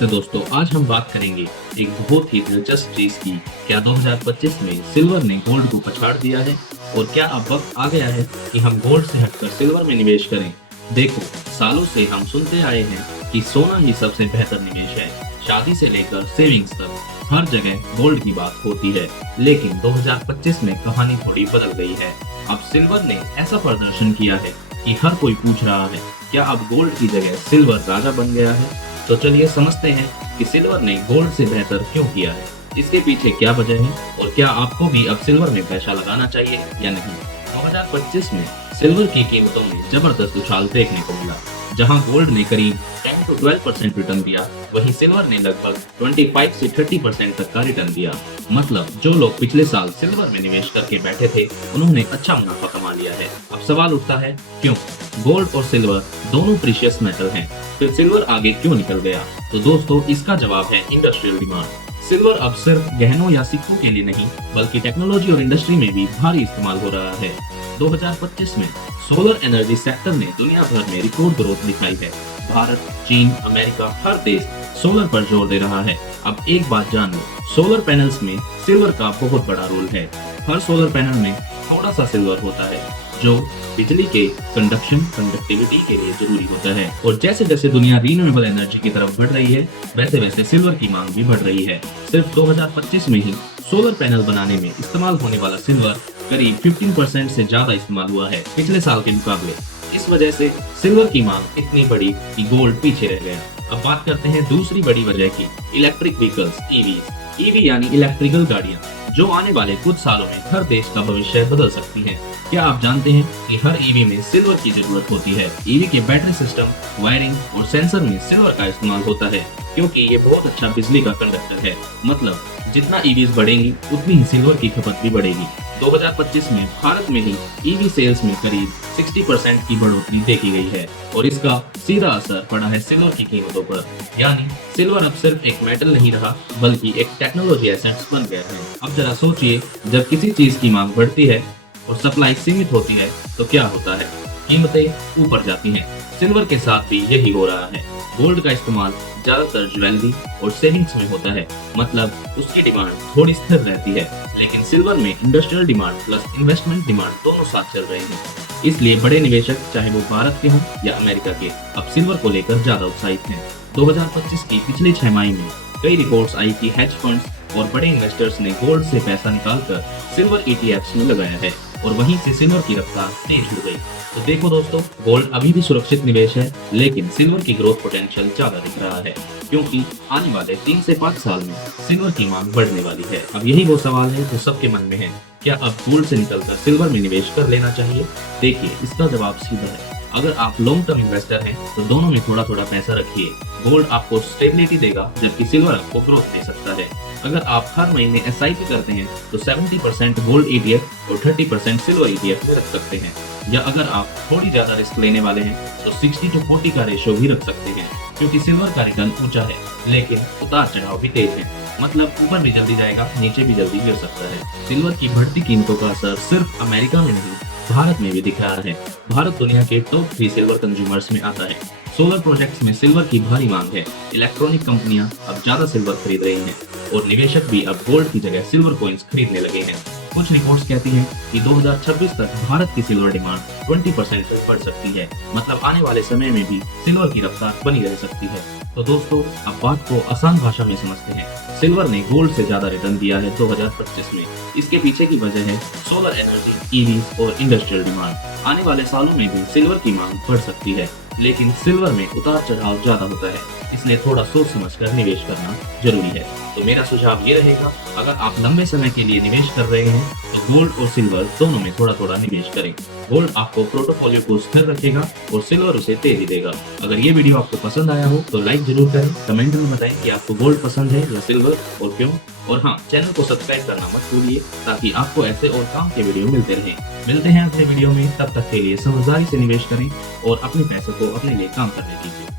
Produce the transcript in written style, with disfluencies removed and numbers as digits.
नमस्ते दोस्तों, आज हम बात करेंगे एक बहुत ही दिलचस्प चीज की। क्या 2025 में सिल्वर ने गोल्ड को पछाड़ दिया है? और क्या अब वक्त आ गया है कि हम गोल्ड से हटकर सिल्वर में निवेश करें? देखो, सालों से हम सुनते आए हैं कि सोना ही सबसे बेहतर निवेश है। शादी से लेकर सेविंग्स तक हर जगह गोल्ड की बात होती है, लेकिन 2025 में कहानी थोड़ी बदल गई है। अब सिल्वर ने ऐसा प्रदर्शन किया है कि हर कोई पूछ रहा है, क्या अब गोल्ड की जगह सिल्वर राजा बन गया है? तो चलिए समझते हैं कि सिल्वर ने गोल्ड से बेहतर क्यों किया है, इसके पीछे क्या वजह है और क्या आपको भी अब सिल्वर में पैसा लगाना चाहिए या नहीं। 2025 में सिल्वर की कीमतों में जबरदस्त उछाल देखने को मिला। जहां गोल्ड ने करीब 10 to 12% रिटर्न दिया, वहीं सिल्वर ने लगभग 25 से 30% तक का रिटर्न दिया। मतलब जो लोग पिछले साल सिल्वर में निवेश करके बैठे थे, उन्होंने अच्छा मुनाफा कमा लिया है। अब सवाल उठता है, क्यों? गोल्ड और सिल्वर दोनों प्रीशियस मेटल हैं, फिर सिल्वर आगे क्यों निकल गया? तो दोस्तों, इसका जवाब है इंडस्ट्रियल डिमांड। सिल्वर अब सिर्फ गहनों या सिक्कों के लिए नहीं, बल्कि टेक्नोलॉजी और इंडस्ट्री में भी भारी इस्तेमाल हो रहा है। 2025 में सोलर एनर्जी सेक्टर ने दुनिया भर में रिकॉर्ड ग्रोथ दिखाई है। भारत, चीन, अमेरिका, हर देश सोलर पर जोर दे रहा है। अब एक बात जान लो, सोलर पैनल्स में सिल्वर का बहुत बड़ा रोल है। हर सोलर पैनल में थोड़ा सा सिल्वर होता है, जो बिजली के कंडक्टिविटी के लिए जरूरी होता है। और जैसे जैसे दुनिया रिन्यूएबल एनर्जी की तरफ बढ़ रही है, वैसे वैसे सिल्वर की मांग भी बढ़ रही है। सिर्फ 2025 में ही सोलर पैनल बनाने में इस्तेमाल होने वाला सिल्वर करीब 15% से ज्यादा इस्तेमाल हुआ है पिछले साल के मुकाबले। इस वजह से सिल्वर की मांग इतनी बढ़ी कि गोल्ड पीछे रह गया। अब बात करते हैं दूसरी बड़ी वजह की, इलेक्ट्रिक व्हीकल्स, ईवी यानी इलेक्ट्रिकल गाड़ियां, जो आने वाले कुछ सालों में हर देश का भविष्य बदल सकती हैं। क्या आप जानते हैं कि हर ईवी में सिल्वर की जरूरत होती है? ईवी के बैटरी सिस्टम, वायरिंग और सेंसर में सिल्वर का इस्तेमाल होता है, क्योंकि ये बहुत अच्छा बिजली का कंडक्टर है। मतलब जितना ईवीज बढ़ेंगी, उतनी ही सिल्वर की खपत भी बढ़ेगी। 2025 में भारत में ही ईवी सेल्स में करीब 60% की बढ़ोतरी देखी गई है, और इसका सीधा असर पड़ा है सिल्वर की कीमतों पर। यानी सिल्वर अब सिर्फ एक मेटल नहीं रहा, बल्कि एक टेक्नोलॉजी एसेट्स बन गया है। अब जरा सोचिए, जब किसी चीज की मांग बढ़ती है और सप्लाई सीमित होती है, तो क्या होता है? कीमतें ऊपर जाती हैं। सिल्वर के साथ भी यही हो रहा है। गोल्ड का इस्तेमाल ज्यादातर ज्वेलरी और सेविंग्स में होता है, मतलब उसकी डिमांड थोड़ी स्थिर रहती है। लेकिन सिल्वर में industrial demand plus investment demand दोनों साथ चल रहे हैं। इसलिए बड़े निवेशक, चाहे वो भारत के हों या अमेरिका के, अब सिल्वर को लेकर ज्यादा उत्साहित हैं। 2025 की पिछली 6 माह में कई रिपोर्ट्स आई कि हेज फंड्स और बड़े इन्वेस्टर्स ने गोल्ड से पैसा निकालकर सिल्वर ETFs में लगाया है, और वहीं से सिल्वर की रफ्तार तेज हो गई। तो देखो दोस्तों, गोल्ड अभी भी सुरक्षित निवेश है, लेकिन सिल्वर की ग्रोथ पोटेंशियल ज्यादा दिख रहा है, क्योंकि आने वाले 3 से 5 साल में सिल्वर की मांग बढ़ने वाली है। अब यही वो सवाल है जो सबके मन में है, क्या अब गोल्ड से निकलकर सिल्वर में निवेश कर लेना चाहिए? देखिए, इसका जवाब सीधा है। अगर आप लॉन्ग टर्म इन्वेस्टर हैं, तो दोनों में थोड़ा थोड़ा पैसा रखिए। गोल्ड आपको स्टेबिलिटी देगा, जबकि सिल्वर आपको ग्रोथ दे सकता है। अगर आप हर महीने SIP करते हैं, तो 70% गोल्ड ETF और 30% सिल्वर ETF में रख सकते हैं। या अगर आप थोड़ी ज्यादा रिस्क लेने वाले हैं, तो 60-40 का रेशियो भी रख सकते हैं, क्योंकि सिल्वर का रिटर्न ऊंचा है, लेकिन उतार चढ़ाव भी तेज है। मतलब ऊपर भी जल्दी जाएगा, नीचे भी जल्दी गिर सकता है। सिल्वर की बढ़ती कीमतों का असर सिर्फ अमेरिका में नहीं, भारत में भी दिख रहा है। भारत दुनिया के टॉप 3 सिल्वर कंज्यूमर्स में आता है। सोलर प्रोजेक्ट्स में सिल्वर की भारी मांग है। इलेक्ट्रॉनिक कंपनियां अब ज्यादा सिल्वर खरीद रही हैं, और निवेशक भी अब गोल्ड की जगह सिल्वर कॉइंस खरीदने लगे हैं। कुछ रिपोर्ट्स कहती हैं कि 2026 तक भारत की सिल्वर डिमांड 20% तक बढ़ सकती है। मतलब आने वाले समय में भी सिल्वर की रफ्तार बनी रह सकती है। तो दोस्तों, अब बात को आसान भाषा में समझते हैं। सिल्वर ने गोल्ड से ज्यादा रिटर्न दिया है 2025 में। इसके पीछे की वजह है सोलर एनर्जी, EVs और इंडस्ट्रियल डिमांड। आने वाले सालों में भी सिल्वर की मांग बढ़ सकती है, लेकिन सिल्वर में उतार चढ़ाव ज्यादा होता है, इसलिए थोड़ा सोच समझकर निवेश करना जरूरी है। तो मेरा सुझाव ये रहेगा, अगर आप लंबे समय के लिए निवेश कर रहे हैं, तो गोल्ड और सिल्वर दोनों में थोड़ा थोड़ा निवेश करें। गोल्ड आपको पोर्टफोलियो को स्थिर रखेगा और सिल्वर उसे तेजी देगा। अगर ये वीडियो आपको पसंद आया हो, तो लाइक जरूर करें, कमेंट में बताएं कि आपको गोल्ड पसंद है या सिल्वर, और क्यों। और हाँ, चैनल को सब्सक्राइब करना मत भूलिए, ताकि आपको ऐसे और काम के वीडियो मिलते रहें। मिलते हैं अगले वीडियो में, तब तक के लिए समझदारी से निवेश करें और अपने पैसे को अपने लिए काम करने दीजिए।